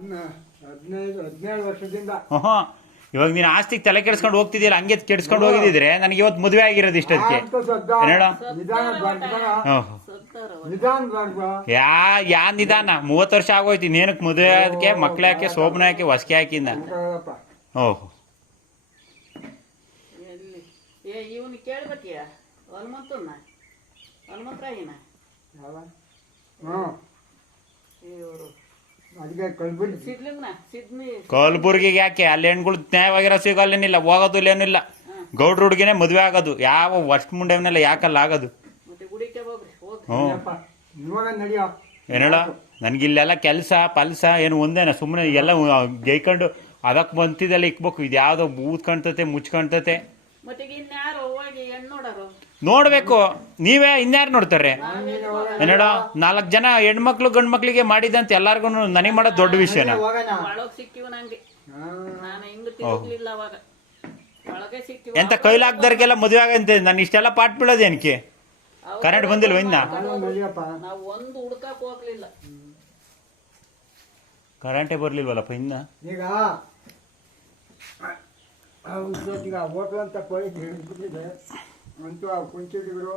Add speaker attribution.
Speaker 1: ಹದಿನೈದು ಹದಿನೇಳು ವರ್ಷದಿಂದ.
Speaker 2: ಹ್ಞೂ ಇವಾಗ ನೀನು ಆಸ್ತಿಗೆ ತಲೆ ಕೆಡ್ಸ್ಕೊಂಡು ಹೋಗ್ತಿದ್ಯಲ್ಲ ಹಂಗೆ ಕೆಡ್ಸ್ಕೊಂಡು ಹೋಗಿದ್ರೆ ನನಗೆ ಇವತ್ತು ಮದುವೆ ಆಗಿರೋದು ಇಷ್ಟಕ್ಕೆ ಯಾ ಯಾ ನಿಧಾನ? ಮೂವತ್ತು ವರ್ಷ ಆಗೋಯ್ತು ಇನ್ನೇನಕ್ಕೆ ಮದುವೆ ಅದಕ್ಕೆ ಮಕ್ಳು ಹಾಕಿ ಸೋಬನ ಹಾಕಿ ಹೊಸಕೆ ಹಾಕಿಂದ. ಓಹ್.
Speaker 3: ಇವನು ಕೇಳ್ಬೇಕಿಯ ಹನುಮಂತನ? ಹನುಮಂತರಾಯಿನ ಇವರು.
Speaker 1: ಅದಕ್ಕೆ
Speaker 3: ಸಿದ್ನಿ
Speaker 2: ಕಲಬುರ್ಗಿಗೆ ಯಾಕೆ? ಅಲ್ಲಿ ಹೆಣ್ಗಳು ನ್ಯಾಯವಾಗಿರೋ ಸಿಗಲ್ಲೇನಿಲ್ಲ ಹೋಗೋದು ಇಲ್ಲೇನಿಲ್ಲ ಗೌಡ್ರ ಹುಡುಗಿನೇ ಮದುವೆ ಆಗೋದು. ಯಾವ ವರ್ಷ ಮುಂಡೆವನ್ನೆಲ್ಲ ಯಾಕಲ್ಲ ಆಗೋದು? ಹ್ಞೂ.
Speaker 1: ಇವಾಗ ನಡಿಯೋ
Speaker 2: ಏನೇಳ ನನಗೆ ಇಲ್ಲೆಲ್ಲ ಕೆಲಸ ಪಲ್ಸ ಏನು ಒಂದೇನ ಸುಮ್ಮನೆ ಎಲ್ಲ ಗೈಕೊಂಡು ಅದಕ್ಕೆ ಬಂತಿದ್ದೆಲ್ಲ ಇಕ್ಬೇಕು. ಇದು ಯಾವುದೋ ಬೂತ್ ಕಾಣ್ತತೆ ನೋಡ್ಬೇಕು. ನೀವೇ ಇನ್ಯಾರು ನೋಡ್ತಾರೆ ಏನಡ? ನಾಲ್ಕು ಜನ ಹೆಣ್ಮಕ್ಳು ಗಂಡು ಮಕ್ಳಿಗೆ ಮಾಡಿದಂತ ಎಲ್ಲಾರ್ಗು ನನಗೆ ಮಾಡೋದು ದೊಡ್ಡ
Speaker 3: ವಿಷಯ
Speaker 2: ಎಂತ ಕೈಲಾಗ್ದಾರ್ಗೆಲ್ಲ ಮದುವೆ ಆಗಂತೆ? ನಾನು ಇಷ್ಟೆಲ್ಲ ಪಾಟ್ ಬಿಡೋದು
Speaker 3: ಏನಕ್ಕೆ
Speaker 2: ಕರೆಂಟ್ ಬಂದಿಲ್ವ ಇನ್ನ?
Speaker 3: ನಾವು ಒಂದು ಹುಡ್ಕಕ್ ಹೋಗ್ಲಿಲ್ಲ.
Speaker 2: ಕರೆಂಟೇ ಬರ್ಲಿಲ್ವಲ್ಲಪ್ಪ ಇನ್ನ?
Speaker 1: ಈಗ ಆ ಹೋಟ್ಲ್ ಅಂತ ಪೊಲೀಸ್ ಹಿಡಿದ್ಬಿಟ್ಟಿದೆ ಅಂತೂ ಆ ಕುಂಚಿಡಿಗಳು